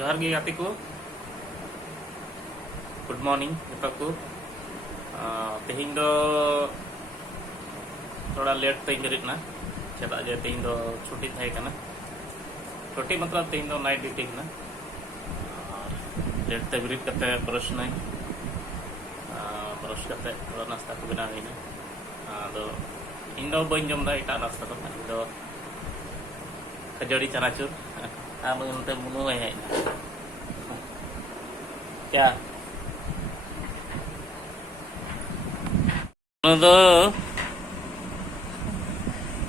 जोहार गे गाते को गुड मॉर्निंग जतो को तेहिं दो थोड़ा लेट ते बेरित ना चेदा जे तेहिं दो छुट्टी थाई कना छुट्टी मतलब तेहिं दो नाइट ड्यूटी कना लेट ते बेरित कते ब्रश कते थोड़ा नाश्ता को बना हुई ना आदो इन दो बइन जम दा एटा नाश्ता दो इन दो खजड़ी चनाचुर आम उनते मुनु है क्या दो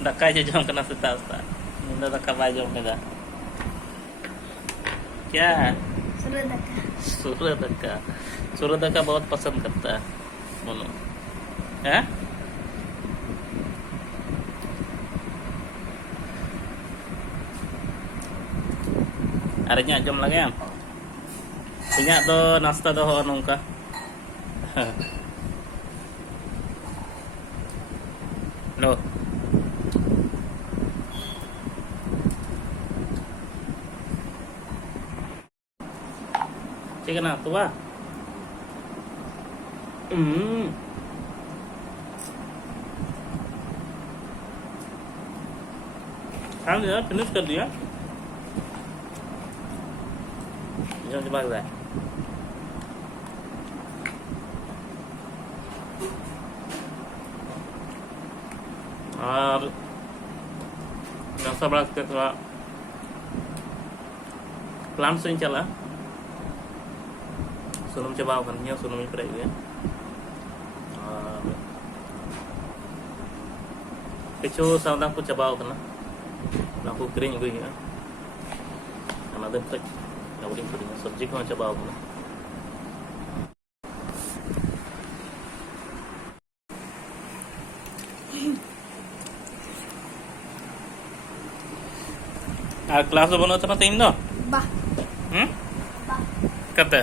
दक्का जम करना सेता इन दक्का बाय जम केदा क्या सूरज दक्का बहुत पसंद करता है मुनु है अरे nya jom lagi am punya do nasta do ho nongka no ठीक है ना तो वाह हाँ यार फिनिश कर दिया जल्दी भाग रहा है और नाश्ता बड़ा के थोड़ा प्लांट से चला सुनम चबाव करनी सुनम ही पड़े हुए और पिछो सावधान को चबाव करना ना को क्रीम गई है ना दिन तक नवरी करी सब्जी को चबाव करना आ क्लास बनो तो तीन दो बा करते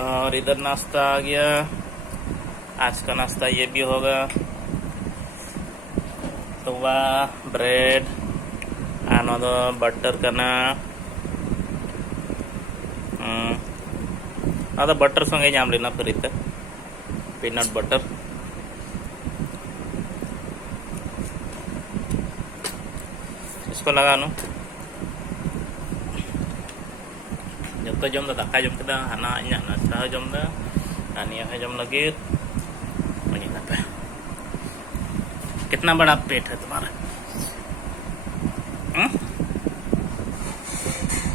और इधर नाश्ता आ गया आज का नाश्ता ये भी होगा तो वह ब्रेड आनो बटर करना अदा बटर संगे जाम लेना फिर इतना पीनट बटर इसको लगा लो जब जम दा दाका जम केदा हाना इना नाश्ता जम दा आनिया है जम लगे मनी ना पे कितना बड़ा पेट है तुम्हारा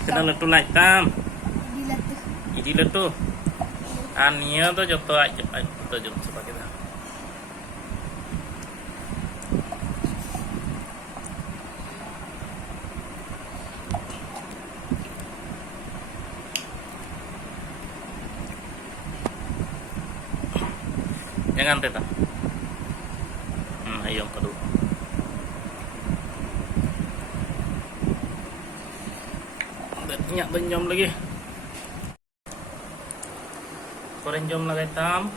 कितना लट्टू लाइताम इदी लट्टू आनिया तो जब तो आज तो जम सब केदा jangan teta ayo yang kedua banyak benjom lagi koreng jom lagi tam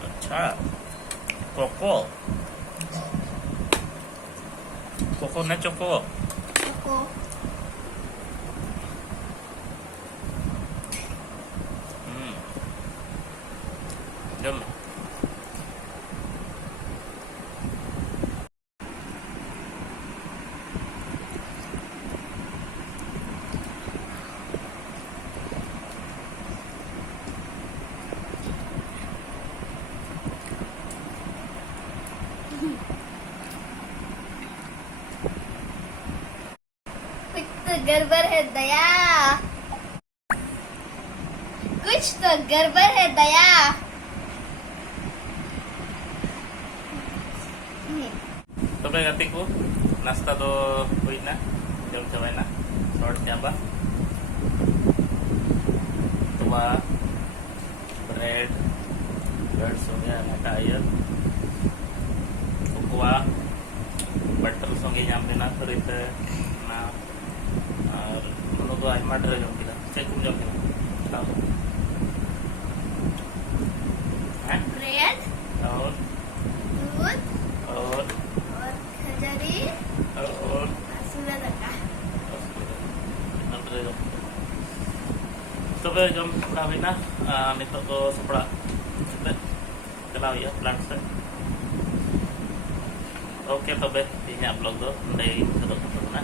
अच्छा कोको ना चोको jom गड़बड़ है दया कुछ तो गड़बड़ है दया तो गाती को नाश्ता तो हुई ना जम चाबाई ना शॉर्ट चाबा तो ब्रेड संगे आटा आयर कोकोआ बटर संगे जाम लेना फिर ना और मनो तो आइमा ढेर जम केदा से कुम जम केदा ब्रेड और दूध ᱛᱚᱵᱮ ᱡᱚᱢ ᱵᱟᱲᱟ ᱦᱩᱭᱱᱟ ᱱᱤᱛᱚᱜ ᱫᱚ ᱥᱟᱯᱲᱟᱜ ᱠᱟᱛᱮ ᱪᱟᱞᱟᱣ ᱦᱩᱭᱩᱜᱼᱟ ᱯᱞᱟᱱᱴ ᱥᱮᱫ ᱳᱠᱮ ᱛᱚᱵᱮ ᱤᱧᱟᱹᱜ ᱵᱞᱚᱜ ᱫᱚ ᱱᱚᱸᱰᱮ ᱜᱮ ᱢᱩᱪᱟᱹᱫᱚᱜ ᱠᱟᱱ ᱛᱟᱵᱚᱱᱟ